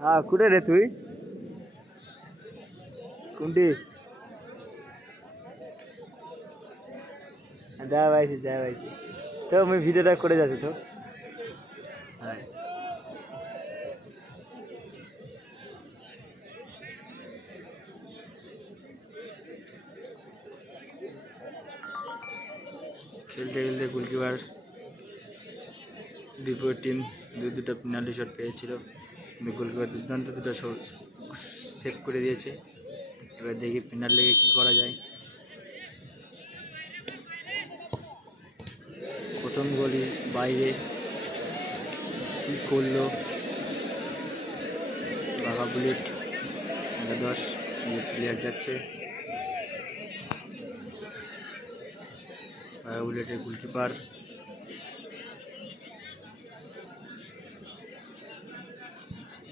हा कुठे रे तुई कुंडी দেখাইছি দেখাইছি তো আমি ভিডিওটা করে যাচ্ছি তো হ্যাঁ খেলতে খেলতে গোলকিপার বিপরীত টিম দু দুটো পেনাল্টি শট পেয়েছিল কিন্তু গোলকিপার দুর্দান্ত দুটো সেভ করে দিয়েছে। এবার দেখি পেনাল লেগে কী করা যায়। প্রথম গোলই বাইরে কী করল? বাবা বুলেট দশ প্লেয়ার যাচ্ছে। বাবা বুলেটের গোলকিপার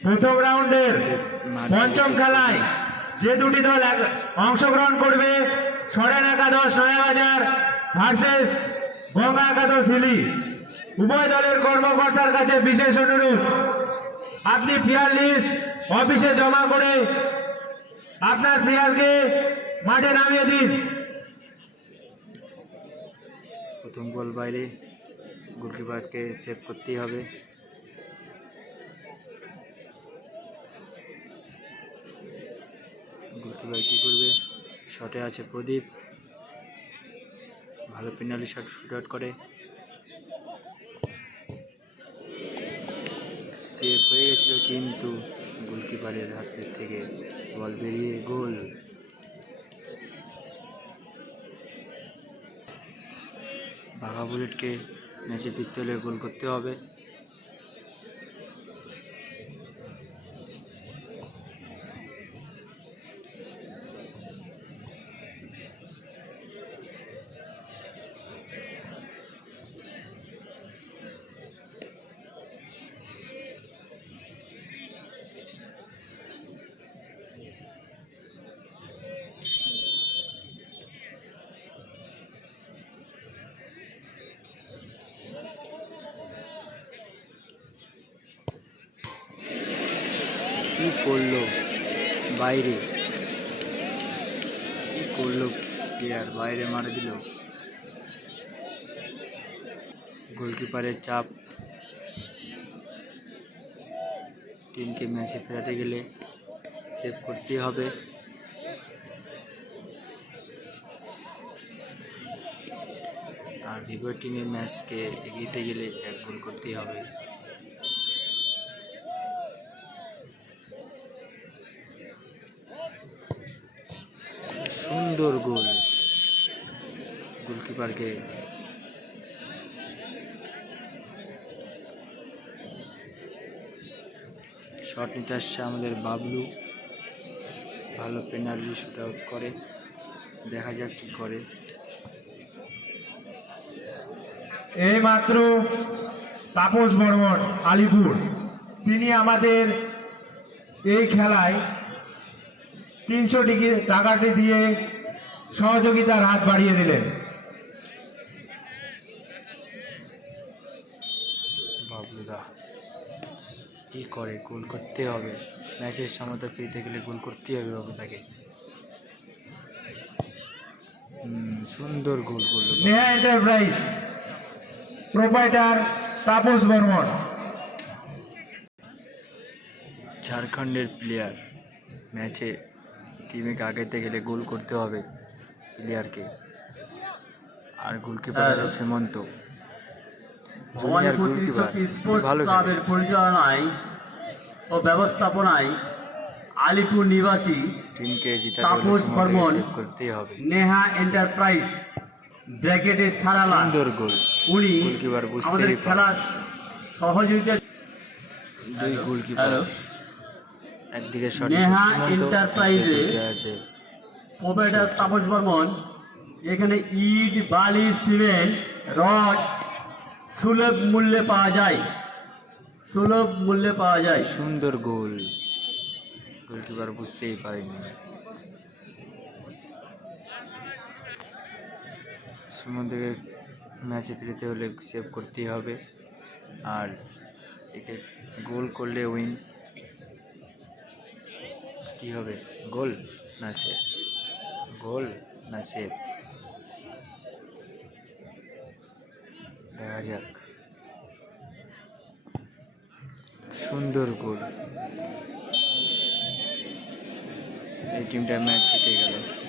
প্রথম রাউন্ডের পঞ্চম খেলায় যে দুটি দল অংশগ্রহণ করবে সরেন একাদশ নয়াবাজার ভার্সেস গঙ্গা একাদশ হিলি। উভয় দলের কর্মকর্তার কাছে বিশেষ অনুরোধ। আপনি প্লেয়ার লিস্ট অফিসে জমা করে আপনার প্লেয়ারকে মাঠে নামিয়ে দিন। প্রথম বল বাইরে গোলকিপারকে সেভ করতেই হবে। গোলকিপার কী করবে? শটে আছে প্রদীপ। ভালো পেনাল্টি শট শুট আউট করে। সেভ হয়ে গেছিল কিন্তু গোলকিপারের হাতের থেকে বল বেরিয়ে গোল। বাঘা বুলেটকে ম্যাচে ফিরতে হলে গোল করতে হবে। করল বাইরে। করল প্লেয়ার বাইরে মারা দিল? গোলকিপারের চাপ। টিমকে ম্যাচে ফেরাতে গেলে সেভ করতেই হবে। আর ভিভো টিমের ম্যাচকে এগিয়ে গেলে এক গোল করতেই হবে। সুন্দর গোল। গোলকিপারকে শট নিতে আসছে আমাদের বাবলু। ভালো পেনাল্টি শুট আউট করে। দেখা যাক কি করে। এই মাত্র তাপস বর্মন, আলিপুর। তিনি আমাদের এই খেলায় তিনশো টিকি টাকাটি দিয়ে সহযোগিতার হাত বাড়িয়ে দিলেন। বাবলুদা কি করে গোল করতে হবে? ম্যাচের সমতা পেতে গেলে গোল করতেই হবে বাবুদাকে সুন্দর গোল করল। Neha enterprise proprietor Tapas Barman. ঝাড়খণ্ডের প্লেয়ার ম্যাচে টিমকে আগাইতে গেলে গোল করতে হবে প্লেয়ারকে আর গোলকিপার। সীমন্ত জুনিয়র গোলকিপার ভালো ক্লাবের পরিচালনায় ও ব্যবস্থাপনায় আলিপুর নিবাসী টিমকে জিতাতে হলে বর্মন। করতেই হবে। নেহা এন্টারপ্রাইজ ব্র্যাকেটের সারালা সুন্দর গোল উনি গোলকিপার বুঝতেই খেলার সহযোগিতা দুই গোলকিপার একদিকে নেহা এন্টারপ্রাইজে তাপস বর্মন এখানে ইট বালি সিমেন্ট রড সুলভ মূল্যে পাওয়া যায়। সুলভ মূল্যে পাওয়া যায়। সুন্দর গোল। গোলকিপার বুঝতেই পারেনি। সমুদ্রে ম্যাচে ফিরতে হলে সেভ করতেই হবে। আর একে গোল করলে উইন কি হবে? গোল না সেভ? গোল না সেভ? দেখা যাক। সুন্দর গোল। এই টিমটা ম্যাচ জিতে গেল।